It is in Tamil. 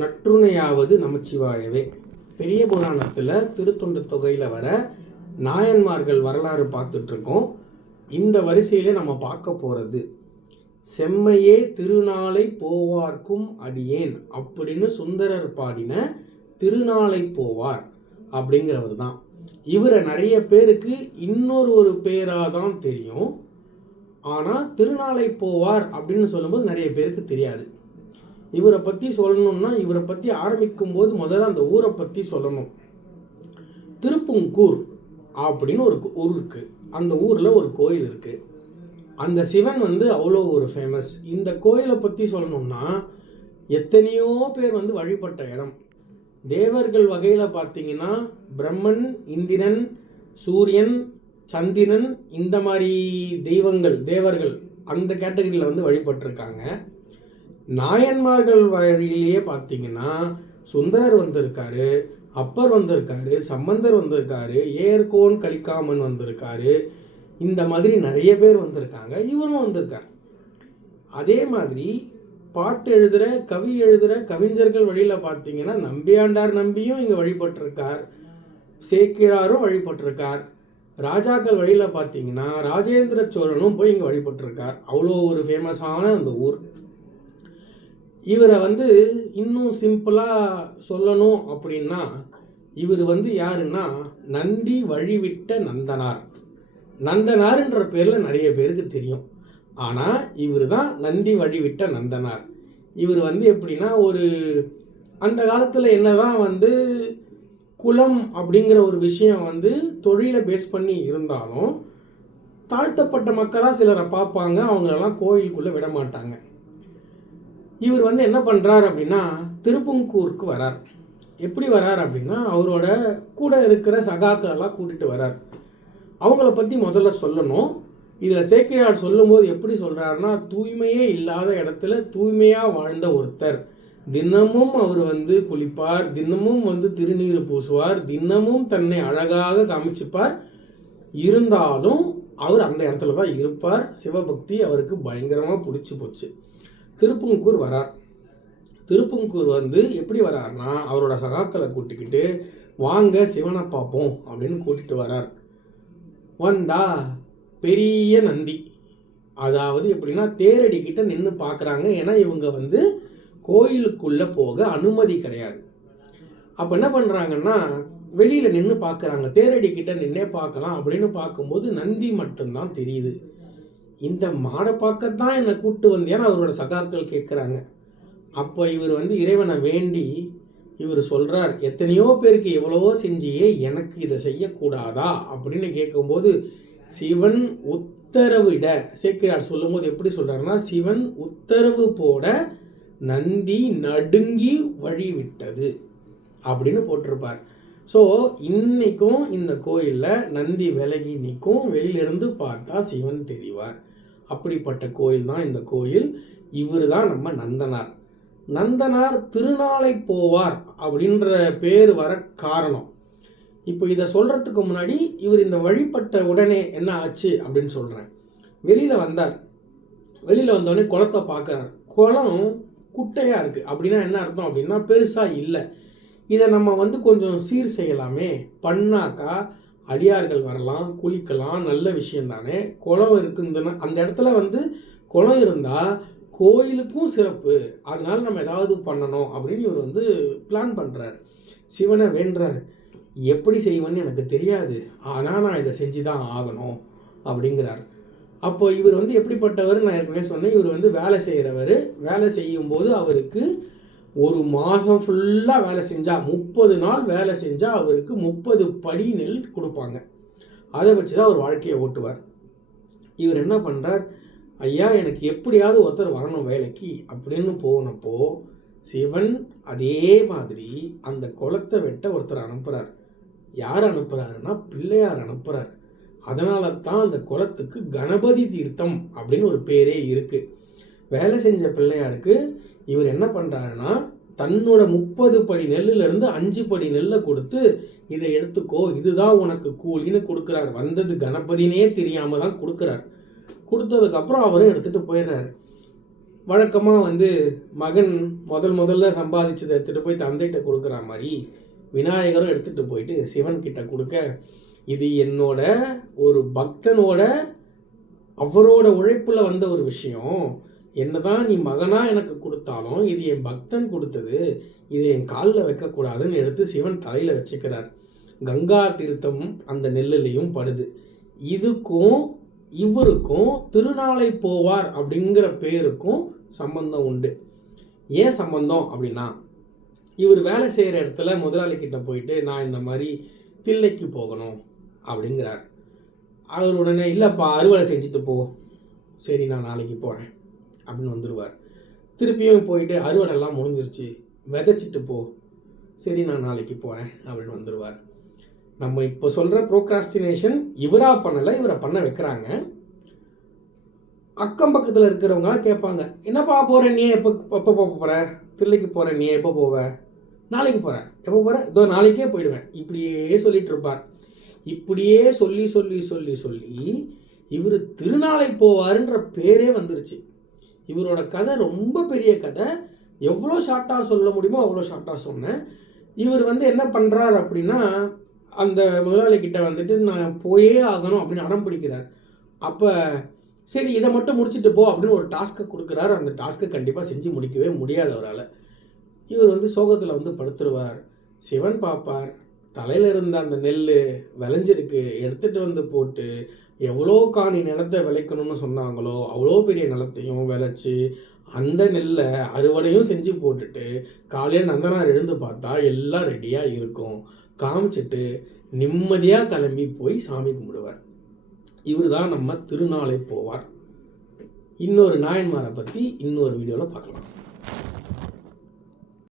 நற்றுணையாவது நமச்சிவாயவே. பெரிய புராணத்தில் திருத்தொண்டு தொகையில் வர நாயன்மார்கள் வரலாறு பார்த்துட்ருக்கோம். இந்த வரிசையில் நம்ம பார்க்க போகிறது செம்மையே திருநாளை போவார்க்கும் அடியேன் அப்படின்னு சுந்தரர் பாடின திருநாளை போவார் அப்படிங்கிறவர் தான். இவரை நிறைய பேருக்கு இன்னொரு ஒரு பேராக தான் தெரியும். ஆனால் திருநாளை போவார் அப்படின்னு சொல்லும்போது நிறைய பேருக்கு தெரியாது. இவரை பற்றி சொல்லணும்னா இவரை பற்றி ஆரம்பிக்கும் போது முதல்ல அந்த ஊரை பற்றி சொல்லணும். திருப்புங்கூர் அப்படின்னு ஒரு ஊர் இருக்குது அந்த ஊரில் ஒரு கோயில் இருக்குது அந்த சிவன் வந்து அவ்வளோ ஒரு ஃபேமஸ் இந்த கோயிலை பற்றி சொல்லணும்னா எத்தனையோ பேர் வந்து வழிபட்ட இடம். தேவர்கள் வகையில் பார்த்தீங்கன்னா பிரம்மன் இந்திரன் சூரியன் சந்திரன் இந்த மாதிரி தெய்வங்கள் தேவர்கள் அந்த கேட்டகரியில் வந்து வழிபட்டிருக்காங்க. நாயன்மார்கள் வழியிலேயே பார்த்தீங்கன்னா சுந்தரர் வந்திருக்காரு அப்பர் வந்திருக்காரு சம்பந்தர் வந்திருக்காரு ஏர்கோன் கலிக்காமன் வந்திருக்காரு இந்த மாதிரி நிறைய பேர் வந்திருக்காங்க இவரும் வந்திருக்கார். அதே மாதிரி பாட்டு எழுதுகிற கவி எழுதுகிற கவிஞர்கள் வழியில் பார்த்தீங்கன்னா நம்பியாண்டார் நம்பியும் இங்கே வழிபட்டிருக்கார் சேக்கிழாரும் வழிபட்டிருக்கார். ராஜாக்கள் வழியில் பார்த்தீங்கன்னா ராஜேந்திர சோழனும் போய் இங்கே வழிபட்டிருக்கார். அவ்வளோ ஒரு ஃபேமஸான அந்த ஊர். இவரை வந்து இன்னும் சிம்பிளாக சொல்லணும் அப்படின்னா இவர் வந்து யாருன்னா நந்தி வழிவிட்ட நந்தனார். நந்தனார்ன்ற பேரில் நிறைய பேருக்கு தெரியும். ஆனால் இவர் தான் நந்தி வழிவிட்ட நந்தனார். இவர் வந்து எப்படின்னா ஒரு அந்த காலத்தில் என்ன தான் வந்து குலம் அப்படிங்கிற ஒரு விஷயம் வந்து தொழிலை பேஸ் பண்ணி இருந்தாலும் தாழ்த்தப்பட்ட மக்களாக சிலரை பார்ப்பாங்க அவங்களெல்லாம் கோயிலுக்குள்ளே விட மாட்டாங்க. இவர் வந்து என்ன பண்ணுறார் அப்படின்னா திருப்பங்கூருக்கு வரார். எப்படி வரார் அப்படின்னா அவரோட கூட இருக்கிற சகாக்களெல்லாம் கூட்டிகிட்டு வரார். அவங்கள பற்றி முதல்ல சொல்லணும். இதில் சேக்கிரார் சொல்லும்போது எப்படி சொல்கிறாருன்னா தூய்மையே இல்லாத இடத்துல தூய்மையாக வாழ்ந்த ஒருத்தர். தினமும் அவர் வந்து குளிப்பார் தினமும் வந்து திருநீர் பூசுவார் தினமும் தன்னை அழகாக காமிச்சுப்பார். இருந்தாலும் அவர் அந்த இடத்துல தான் இருப்பார். சிவபக்தி அவருக்கு பயங்கரமாக பிடிச்சி போச்சு. திருப்பங்கூர் வரார். திருப்பங்கூர் வந்து எப்படி வரார்னா அவரோட சகாக்களை கூட்டிக்கிட்டு வாங்க சிவனை பார்ப்போம் அப்படின்னு கூட்டிகிட்டு வரார். வந்தா பெரிய நந்தி. அதாவது எப்படின்னா தேரடிக்கிட்ட நின்று பார்க்குறாங்க. ஏன்னா இவங்க வந்து கோயிலுக்குள்ளே போக அனுமதி கிடையாது. அப்போ என்ன பண்ணுறாங்கன்னா வெளியில் நின்று பார்க்குறாங்க. தேரடிக்கிட்ட நின்னே பார்க்கலாம் அப்படின்னு பார்க்கும்போது நந்தி மட்டும்தான் தெரியுது. இந்த மாடை பார்க்கத்தான் என்னை கூட்டு வந்தேன்னு அவரோட சகாக்கள் கேட்குறாங்க அப்போ இவர் வந்து இறைவனை வேண்டி இவர் சொல்கிறார் எத்தனையோ பேருக்கு எவ்வளவோ செஞ்சியே எனக்கு இதை செய்யக்கூடாதா? அப்படின்னு கேட்கும்போது சிவன் உத்தரவிட சேக்கிரார் சொல்லும்போது எப்படி சொல்கிறாருன்னா சிவன் உத்தரவு போட நந்தி நடுங்கி வழி விட்டது அப்படின்னு போட்டிருப்பார். ஸோ இன்றைக்கும் இந்த கோயிலில் நந்தி விலகி நிற்கும். வெளியிலிருந்து பார்த்தா சிவன் தெரிவார். அப்படிப்பட்ட கோயில் தான் இந்த கோயில். இவர் தான் நம்ம நந்தனார். நந்தனார் திருநாளை போவார் அப்படின்ற பேர் வர காரணம். இப்போ இதை சொல்கிறதுக்கு முன்னாடி இவர் இந்த வழிபட்ட உடனே என்ன ஆச்சு அப்படின்னு சொல்கிறேன் வெளியில் வந்தார். வெளியில் வந்தோடனே குளத்தை பார்க்குறார். குளம் குட்டையாக இருக்குது அப்படின்னா என்ன அர்த்தம் அப்படின்னா பெருசாக இல்லை. இதை நம்ம வந்து கொஞ்சம் சீர் செய்யலாமே. பண்ணாக்கா அடியார்கள் வரலாம் குளிக்கலாம் நல்ல விஷயம் தானே. குளம் இருக்குதுன்னா அந்த இடத்துல வந்து குளம் இருந்தால் கோயிலுக்கும் சிறப்பு. அதனால நம்ம ஏதாவது பண்ணணும் அப்படின்னு இவர் வந்து பிளான் பண்ணுறாரு சிவனை வேண்டுறாரு எப்படி செய்வேன்னு எனக்கு தெரியாது. ஆனால் நான் இதை செஞ்சு தான் ஆகணும் அப்படிங்கிறார். அப்போ இவர் வந்து எப்படிப்பட்டவர் நான் ஏற்கனவே சொன்னேன். இவர் வந்து வேலை செய்கிறவர் வேலை செய்யும்போது அவருக்கு ஒரு மாதம் ஃபுல்லாக வேலை செஞ்சால் முப்பது நாள் வேலை செஞ்சால் அவருக்கு முப்பது படி நெல் கொடுப்பாங்க. அதை வச்சு தான் அவர் வாழ்க்கையை ஓட்டுவார். இவர் என்ன பண்ணுறார் ஐயா எனக்கு எப்படியாவது ஒருத்தர் வரணும் வேலைக்கு அப்படின்னு போனப்போ சிவன் அதே மாதிரி அந்த குளத்தை வெட்ட ஒருத்தர் அனுப்புகிறார் யார் அனுப்புகிறாருன்னா பிள்ளையார் அனுப்புகிறார் அதனால தான் அந்த குளத்துக்கு கணபதி தீர்த்தம் அப்படின்னு ஒரு பேரே இருக்குது வேலை செஞ்ச பிள்ளையாருக்கு இவர் என்ன பண்ணுறாருன்னா தன்னோட முப்பது படி நெல்லுலேருந்து அஞ்சு படி நெல்லை கொடுத்து இதை எடுத்துக்கோ இதுதான் உனக்கு கூலின்னு கொடுக்குறார். வந்தது கணபதினே தெரியாமல் தான் கொடுக்குறார். கொடுத்ததுக்கப்புறம் அவரும் எடுத்துகிட்டு போயிடுறாரு. வழக்கமாக வந்து மகன் முதல் முதல்ல சம்பாதிச்சதை எடுத்துகிட்டு போய் தந்தைகிட்ட கொடுக்குற மாதிரி விநாயகரும் எடுத்துகிட்டு போயிட்டு சிவன் கிட்ட கொடுக்க இது என்னோட ஒரு பக்தனோட அவரோட உழைப்பில் வந்த ஒரு விஷயம். என்னதான் நீ மகனா எனக்கு கொடுத்தாலும் இது என் பக்தன் கொடுத்தது இது என் காலில் வைக்கக்கூடாதுன்னு எடுத்து சிவன் தலையில் வச்சுக்கிறார். கங்கா தீர்த்தம் அந்த நெல்லுலேயும் படுது. இதுக்கும் இவருக்கும் திருநாளை போவார் அப்படிங்கிற பேருக்கும் சம்பந்தம் உண்டு. ஏன் சம்பந்தம் அப்படின்னா இவர் வேலை செய்கிற இடத்துல முதலாளி கிட்ட போயிட்டு நான் இந்த மாதிரி தில்லைக்கு போகணும் அப்படிங்கிறார். அவர் உடனே இல்லைப்பா அறுவடை செஞ்சுட்டு போ. சரி நான் நாளைக்கு போகிறேன் அப்படின்னு வந்துடுவார் திருப்பியும் போயிட்டு அறுவடைலாம் முடிஞ்சிருச்சு. விதைச்சிட்டு போ. சரி நான் நாளைக்கு போகிறேன் அப்படின்னு வந்துடுவார் நம்ம இப்போ சொல்கிற ப்ரோக்ராஸ்டினேஷன் இவராக பண்ணலை இவரை பண்ண வைக்கிறாங்க. அக்கம் பக்கத்தில் இருக்கிறவங்களாம் கேட்பாங்க என்னப்பா போகிற நீ? எப்போ எப்போ போக போகிற தில்லைக்கு போகிற நீ? எப்போ போவ? நாளைக்கு போகிறேன் எப்போ போகிறேன் இதோ நாளைக்கே போயிடுவேன். இப்படியே சொல்லிகிட்டு இருப்பார். இப்படியே சொல்லி சொல்லி சொல்லி சொல்லி இவர் திருநாளை போவாருன்ற பேரே வந்துருச்சு. இவரோட கதை ரொம்ப பெரிய கதை. எவ்வளோ ஷார்ட்டாக சொல்ல முடியுமோ அவ்வளோ ஷார்ட்டாக சொன்னேன். இவர் வந்து என்ன பண்ணுறார் அப்படின்னா அந்த முதலாளிக்கிட்ட வந்துட்டு நான் போயே ஆகணும் அப்படின்னு அடம் பிடிக்கிறார். அப்போ சரி இதை மட்டும் முடிச்சுட்டு போ அப்படின்னு ஒரு டாஸ்க்கை கொடுக்குறாரு. அந்த டாஸ்க்கை கண்டிப்பாக செஞ்சு முடிக்கவே முடியாது அவரால். இவர் வந்து சோகத்தில் வந்து படுத்துருவார். சிவன் பார்ப்பார். தலையில் இருந்த அந்த நெல் விளைஞ்சிருக்கு எடுத்துகிட்டு வந்து போட்டு எவ்வளோ காணி நிலத்தை விளைக்கணும்னு சொன்னாங்களோ அவ்வளோ பெரிய நிலத்தையும் விளைச்சி அந்த நெல்லை அறுவடையும் செஞ்சு போட்டுட்டு காலையில் நந்தனார் எழுந்து பார்த்தா எல்லாம் ரெடியாக இருக்கும். காமிச்சிட்டு நிம்மதியாக கிளம்பி போய் சாமி கும்பிடுவார். இவர் தான் நம்ம திருநாளை போவார். இன்னொரு நாயன்மாரை பற்றி இன்னொரு வீடியோவில் பார்க்கலாம்.